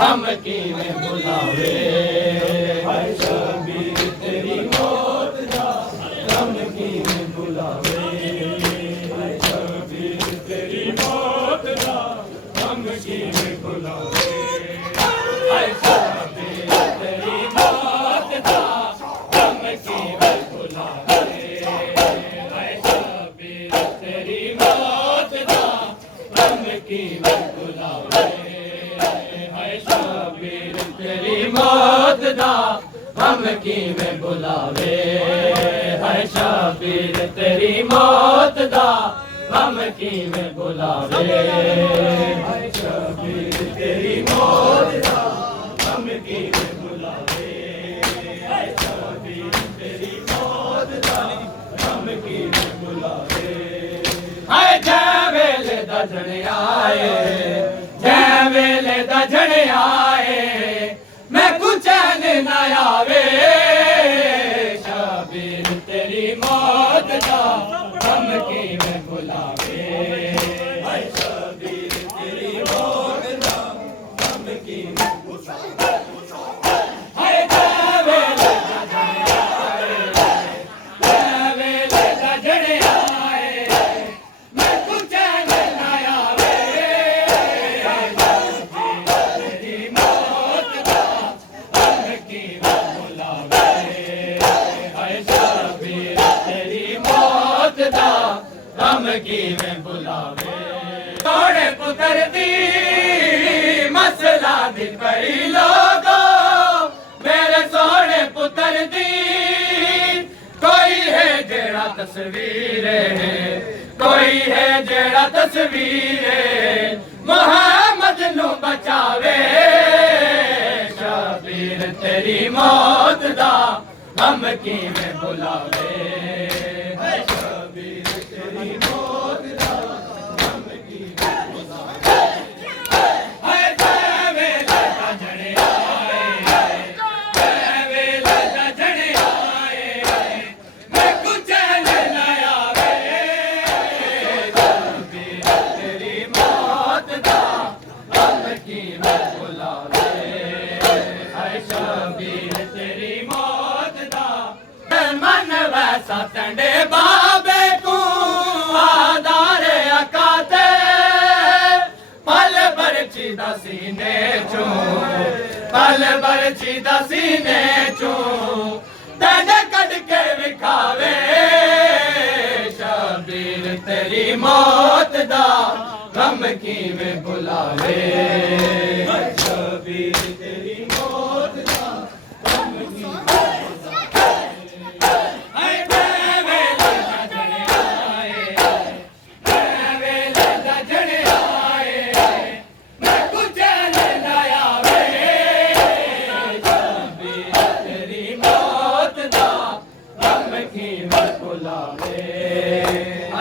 हम किवें बुलावे हाय शबीर तेरी मौत दा हम किवें बुलावे हाय शबीर तेरी मौत दा हम किवें बुलावे हाय शबीर तेरी मौत दा हम किवें बुलावे हाय शबीर तेरी मौत दा हम किवें बुलावे हाय शबीर तेरी मौत दा हम किवें बुलावे हाय शबीर तेरी मौत दा हम किवें बुलावे हाय शबीर तेरी मौत दा हम किवें बुलावे हाय शबीर तेरी मौत दा हम किवें बुलावे हाय जै वेले दजण आए जै वेले दजण आए मैं कुछ चैन न आवे शबीर तेरी मौत दा हम किवें बुलावे हाय शबीर तेरी मौत दा हम किवें बुलावे हाय जै वेले दजण आए जै वेले दजण आए मैं कुछ चैन न आवे तेरी मौत दा हम किवें बुलावे हाय शबीर तेरी मौत दा हम किवें बुलावे सोने पुत्र दी मसला दी पई लोगो मेरे सोने पुत्र दी कोई है जेड़ा तस्वीर है कोई है जेड़ा तस्वीर मोहम्मद नु बचावे शबीर तेरी मौत दा हम किवें बुलावे हाय शबीर तेरी मौत दा हम किवें बुलावे हाय जै वेले दजण आए जै वेले दजण आए मैं कुछ चैन न आवे शबीर तेरी मौत दा हम किवें बुलावे हाय शबीर तेरी मौत दा मन वैसा टंडे बाबे को आधारे अकाते पल बरछी दा सीने चो पल बरछी दा सीने चो तेने कद के विखावे शबीर तेरी मौत दा हम किवें बुलावे